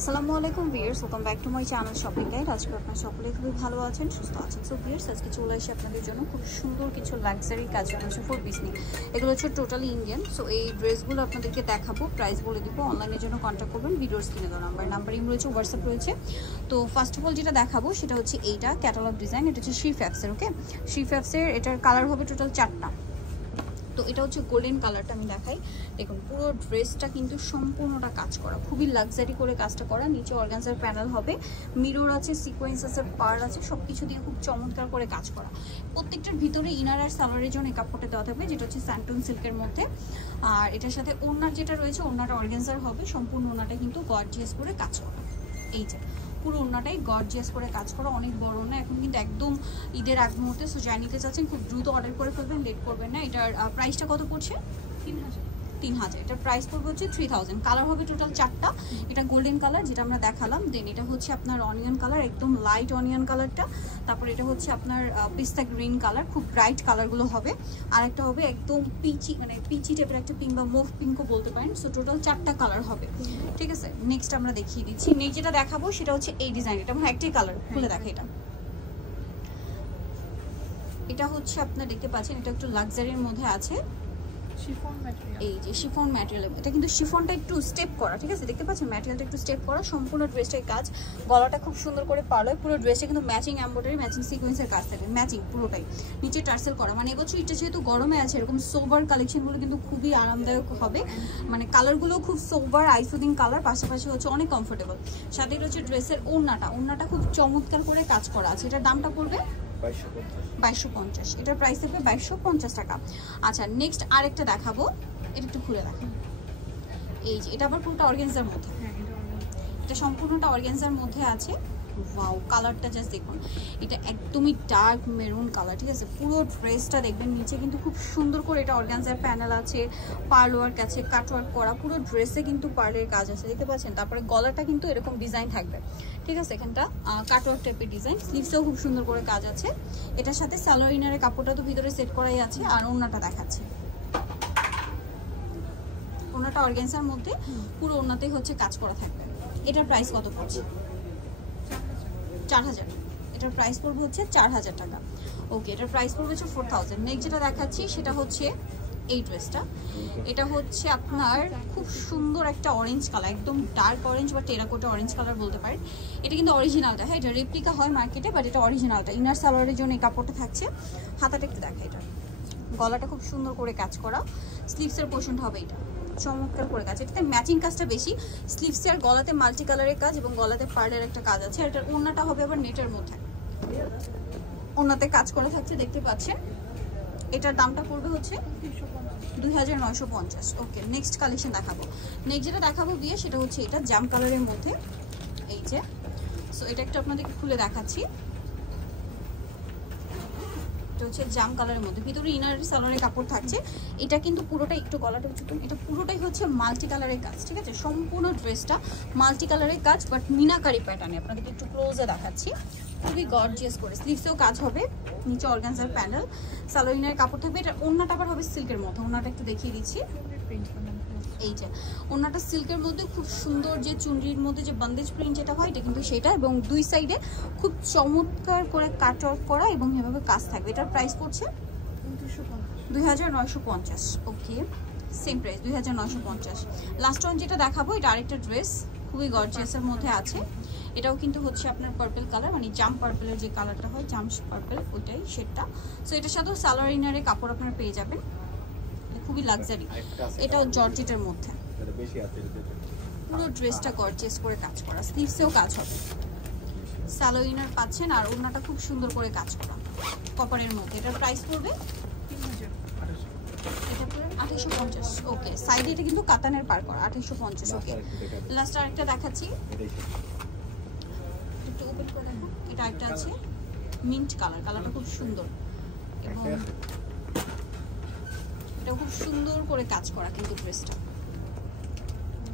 আসসালামু আলাইকুম viewers, welcome back to my channel shopping guide. আজকে আপনারা সকলে খুবই ভালো আছেন, সুস্থ আছেন। সো ভিউয়ার্স, আজকে চলে আসি আপনাদের জন্য খুব সুন্দর কিছু লাক্সারি কাজের হচ্ছে ফর বিজনেস। এগুলো হচ্ছে টোটালি ইন্ডিয়ান। সো এই ড্রেসগুলো আপনাদেরকে দেখাবো, প্রাইস বলে দিব। অনলাইনের জন্য কন্ট্যাক্ট করবেন, ভিডিওর স্ক্রিনে দেওয়া নাম্বার রয়েছে, হোয়াটসঅ্যাপ রয়েছে। তো ফার্স্ট অফ অল যেটা দেখাবো সেটা হচ্ছে এইটা ক্যাটালগ ডিজাইন। এটা হচ্ছে শ্রীফ্যাক্সের। ওকে, শ্রীফ্যাক্সের এটার কালার হবে টোটাল 4টা। তো এটা হচ্ছে গোল্ডেন কালারটা আমি দেখাই। দেখুন পুরো ড্রেসটা কিন্তু সম্পূর্ণটা কাজ করা, খুবই লাক্সারি করে কাজটা করা। নিচে অর্গানজার প্যানেল হবে, মিরর আছে, সিকোয়েন্স আছে, পার্ল আছে, সবকিছু দিয়ে খুব চমৎকার করে কাজ করা। প্রত্যেকটার ভিতরে ইনার আর সালোয়ারের জন্য কাপড়টা দেওয়া থাকবে, যেটা হচ্ছে স্যান্টন সিল্কের মধ্যে। আর এটার সাথে ওড়নার যেটা রয়েছে, ওড়নাটা অর্গানজার হবে, সম্পূর্ণ ওড়নাটা কিন্তু গর্জিয়াস করে কাজ করা। এই যে পুরো ওড়নাটাই গর্জিয়াস করে কাজ করা, অনেক বড় ওড়না। এখন কিন্তু একদম ঈদের আগ মুহূর্তে, সো যাই নিতে চাচ্ছেন খুব দ্রুত অর্ডার করে ফেলবেন, লেট করবেন না। এটার প্রাইসটা কত পড়ছে? 3000। এটার প্রাইস পড়বে হচ্ছে 3000। কালার হবে টোটাল 4টা। এটা গোল্ডেন কালার যেটা আমরা দেখালাম, দেন এটা হচ্ছে আপনার অনিয়ন কালার, একদম লাইট অনিয়ন কালারটা। তারপর এটা হচ্ছে আপনার পিস্তা গ্রিন কালার, খুব ব্রাইট কালারগুলো হবে। আর একটা হবে একদম পিচি, মানে পিচি টাইপের একটা পিঙ্ক বা মুভ পিঙ্কও বলতে পারেন। সো টোটাল 4টা কালার হবে, ঠিক আছে। নেক্সট আমরা দেখিয়ে দিচ্ছি। নেক্সট যেটা দেখাবো সেটা হচ্ছে এই ডিজাইন। এটা আমার একটাই কালার, খুলে দেখা। এটা হচ্ছে আপনারা দেখতে পাচ্ছেন, এটা একটু লাক্সারির মধ্যে আছে। এই যে শিফন ম্যাটেরিয়াল, এটা কিন্তু শিফনটা একটু স্টেপ করা, ঠিক আছে। দেখতে পাচ্ছেন ম্যাটেরিয়ালটা একটু স্টেপ করা, সম্পূর্ণ ড্রেসটাই কাজ। গলাটা খুব সুন্দর করে পারল, পুরো ড্রেসটা কিন্তু ম্যাচিং এমব্রয়ডারি, ম্যাচিং সিকোয়েন্সের কাজ থাকবে, ম্যাচিং পুরোটাই। নিচে টার্সেল করা, মানে এবছর এটা যেহেতু গরমে আছে, এরকম সোবার কালেকশনগুলো কিন্তু খুবই আরামদায়ক হবে। মানে কালারগুলো খুব সোবার আইসুদিং কালার, পাশাপাশি হচ্ছে অনেক কমফোর্টেবল। সাথে হচ্ছে ড্রেসের ওড়নাটা খুব চমৎকার করে কাজ করা আছে। এটার দামটা পড়বে 2250। এটার প্রাইস থাকবে 2250 টাকা। আচ্ছা, নেক্সট আরেকটা দেখাবো, এটা একটু খুলে দেখাবো। এই যে এটা আবার পুরোটা অর্গানজার মধ্যে, এটা সম্পূর্ণটা অর্গানজার মধ্যে আছে। ওয়াও, কালারটা জাস্ট দেখুন, এটা একদমই ডার্ক মেরুন কালার, ঠিক আছে। পুরো ড্রেসটা দেখবেন নিচে কিন্তু খুব সুন্দর করে এটা অর্গানজার প্যানেল আছে, পার্ল ওয়ার্ক আছে, কাট ওয়ার্ক করা, পুরো ড্রেসে কিন্তু পার্লের কাজ আছে, দেখতে পাচ্ছেন। তারপরে গলাটা কিন্তু এরকম ডিজাইন থাকবে, ঠিক আছে। এখানটা কাট ওয়ার্ক টাইপের ডিজাইন, স্লিভসেও খুব সুন্দর করে কাজ আছে। এটার সাথে সালোয়ার ইনারের কাপড়টা তো ভিতরে সেট করাই আছে। আর ওড়নাটা দেখাচ্ছে, ওড়নাটা অর্গানজার মধ্যে, পুরো ওড়নাতেই হচ্ছে কাজ করা থাকবে। এটার প্রাইস কত পড়ছে? 4000। এটার প্রাইস পড়বে হচ্ছে 4000 টাকা। ওকে, এটার প্রাইস পড়বে হচ্ছে 4000। নেক্সট যেটা দেখাচ্ছি সেটা হচ্ছে এই ড্রেসটা। এটা হচ্ছে আপনার খুব সুন্দর একটা অরেঞ্জ কালার, একদম ডার্ক অরেঞ্জ বা টেরাকোটা অরেঞ্জ কালার বলতে পারেন। এটা কিন্তু অরিজিনালটা, হ্যাঁ, এটা রেপ্লিকা হয় মার্কেটে, বাট এটা অরিজিনালটা। ইনার সালোয়ারের জন্য এই কাপড়টা থাকছে। হাতাটা একটু দেখা, এটা গলাটা খুব সুন্দর করে কাজ করা, স্লিভসের পোর্শনটা হবে এটা চমৎকার করে কাজ। এটাতে ম্যাচিং কাজটা বেশি, স্লিভসে আর গলাতে মাল্টি কালারের কাজ এবং গলাতে পার্লের একটা কাজ আছে। আর এটার ওড়নাটা হবে আবার নেটের মধ্যে, ওড়নাতে কাজ করা থাকছে, দেখতে পাচ্ছেন। এটার দামটা পড়বে হচ্ছে 2950। ওকে, নেক্সট কালেকশন দেখাবো। নেক্সট যেটা দেখাবো বিয়ে, সেটা হচ্ছে এটা জাম কালারের মধ্যে। এই যে, সো এটা একটু আপনাদেরকে খুলে দেখাচ্ছি। হচ্ছে জাম কালারের মধ্যে, ভিতরে ইনার সালোয়ারের কাপড় থাকছে। এটা কিন্তু পুরোটাই, একটু গলাটা উঁচু, এটা পুরোটাই হচ্ছে মাল্টি কালারের কাজ, ঠিক আছে। সম্পূর্ণ ড্রেসটা মাল্টি কালারের কাজ, বাট মিনাকারি প্যাটার্নে। আপনাদেরকে একটু ক্লোজে দেখাচ্ছি, খুবই গর্জিয়াস করে। স্লিভসেও কাজ হবে, নিচে অর্গানজার প্যানেল, সালোয়ার ইনারের কাপড় থাকবে। এটা ওড়নাটা আবার হবে সিল্কের মধ্যে, ওড়নাটা একটু দেখিয়ে দিচ্ছি। এই যে ওড়নাটা সিল্কের মধ্যে খুব সুন্দর, যে চুনরির মধ্যে যে বন্দেজ প্রিন্ট যেটা হয়, এটা কিন্তু সেটা। এবং দুই সাইডে খুব চমৎকার করে কাট ওয়ার্ক করা এবং এভাবে কাজ থাকবে। এটার প্রাইস পড়ছে 2950। ওকে, সেম প্রাইস 2950। লাস্ট ওয়ান যেটা দেখাবো, এটা আরেকটা ড্রেস, খুবই গর্জিয়াসের মধ্যে আছে। এটাও কিন্তু হচ্ছে আপনার পার্পল কালার, মানে জাম পার্পলের যে কালারটা হয়, জাম পার্পল, ওইটাই শেডটা। সো এটার সাথেও সালোয়ার ইনারের কাপড় আপনারা পেয়ে যাবেন, খুবই লাক্সারি। এটাও জর্জেটের মধ্যে, পুরো ড্রেসটা গর্জিয়াস করে কাজ করা, স্লিভসেও কাজ হবে, সালোয়ার ইনার পাচ্ছেন। আর ওড়নাটা খুব সুন্দর করে কাজ করা কপারের মধ্যে। এটার প্রাইস পড়বে 2850। ওকে, সাইডে এটা কিন্তু কাতানের পার করা, 2850। ওকে, লাস্ট আরেকটা দেখাচ্ছি, একটু ওপেন করে দেখো। এটা একটা আছে মিন্ট কালার, কালারটা খুব সুন্দর এবং এটা খুব সুন্দর করে কাজ করা কিন্তু ড্রেসটা।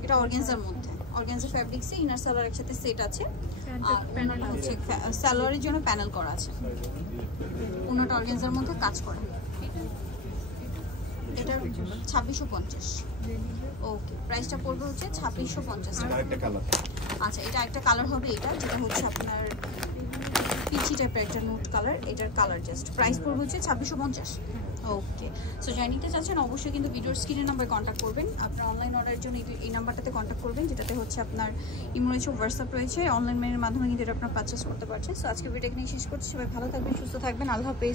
এটা অর্গানজার মধ্যে, অর্গানজা ফ্যাব্রিক্সে ইনার সালোয়ার একসাথে সেট আছে। আর ওনাটা হচ্ছে সালোয়ারের জন্য প্যানেল করা আছে, ওনাটা অর্গানজার মধ্যে কাজ করা। এটা 2650। ওকে, প্রাইসটা পড়বে হচ্ছে 2650 টাকা। আচ্ছা, এটা একটা কালার হবে, এটা যেটা হচ্ছে আপনার পিচি টাইপের একটা নোট কালার, এটার কালার জাস্ট প্রাইস পড়বে হচ্ছে 2650। ওকে, সো যারা নিতে চাচ্ছেন অবশ্যই কিন্তু ভিডিওর স্ক্রিনের নাম্বারে কন্ট্যাক্ট করবেন। আপনার অনলাইন অর্ডারের জন্য এই নাম্বারটাতে কন্ট্যাক্ট করবেন, যেটাতে হচ্ছে আপনার ইমো রয়েছে, হোয়াটসঅ্যাপ রয়েছে। অনলাইনের মাধ্যমে কিন্তু এটা আপনার পারচেস করতে পারছেন। সো আজকে ভিডিও এখানে শেষ করছি। সবাই ভালো থাকবেন, সুস্থ থাকবেন, আল্লাহ হাফেজ।